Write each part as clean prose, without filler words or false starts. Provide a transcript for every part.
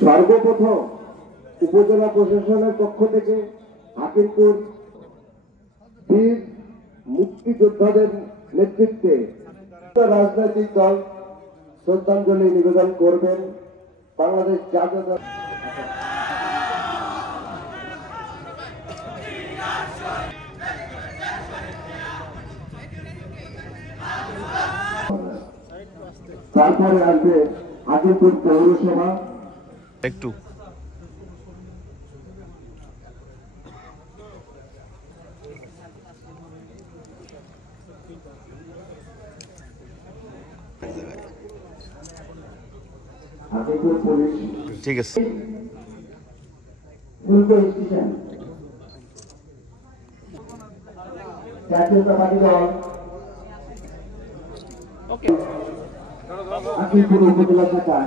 সর্বপ্রথম উপজেলা প্রশাসনের পক্ষ থেকে হাকিমপুর বীর মুক্তিযোদ্ধাদের নেতৃত্বে রাজনৈতিক দল শ্রদ্ধাঞ্জলি নিবেদন করবেন। বাংলাদেশ জাতীয় দল তারপরে আসবে হাকিমপুর পৌরসভা। একটু হাকিমপুর পুলিশ, ঠিক আছে। জাতীয়তাবাদী দল হাকিমপুর উপজেলা শাখা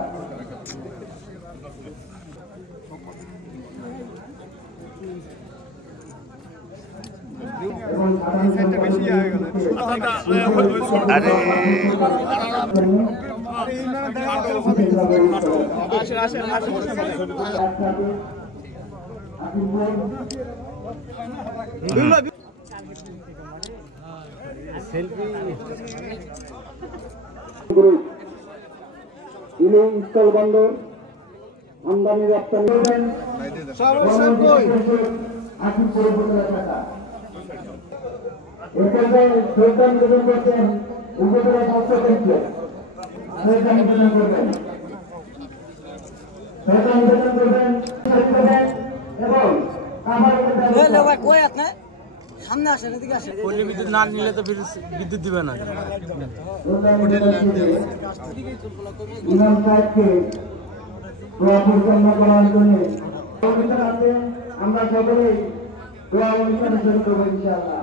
স্থল বন্দর আমদানি রপ্তানি করবেন। হাকিমপুর উপজেলা শাখা সরকার নিবেদন করছেন উপজেলা স্বাস্থ্য কেন্দ্রে সরকার নিবেদন করবেন এবং সামনে আসেন, এদিকে আসেন। পল্লী বিদ্যুৎ না নিলে তো বিদ্যুৎ দিবে না। ইমাম সাহেবকে দোয়া পরিচালনা করার জন্য আমরা সকলেই দোয়া অনুষ্ঠানে শুরু করবো ইনশাআল্লাহ।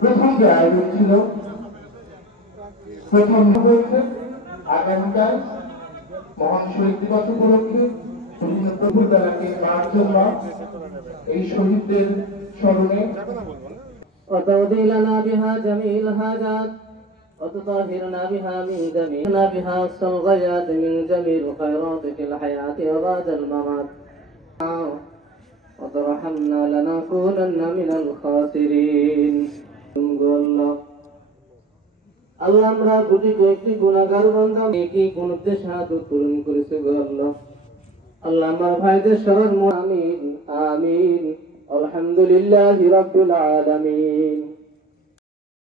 প্রথম যে আয়োজন ছিল প্রথম হয়েছে আগামীকাল মহান শহীদ দিবস উপলক্ষে প্রভুতাকে গাওয়ার জন্য এই শহীদদের স্মরণে وتقضي لنا بها جميع الحاجات وتطهرنا بها من جميعنا بها الصلغيات من جميع الخيرات في الحياة وبعد الممات وترحمنا لنكونن من الخاسرين. আল্লাহ আমরা কোটি কয়েকটি গুনাহগার বান্দা নেকি কোন উদ্দেশ্যে হাত পূরণ করেছে গো আল্লাহ। আল্লাহ আমার ভাইদের স্মরণ আমিন আমিন আলহামদুলিল্লাহি রাব্বিল আলামিন।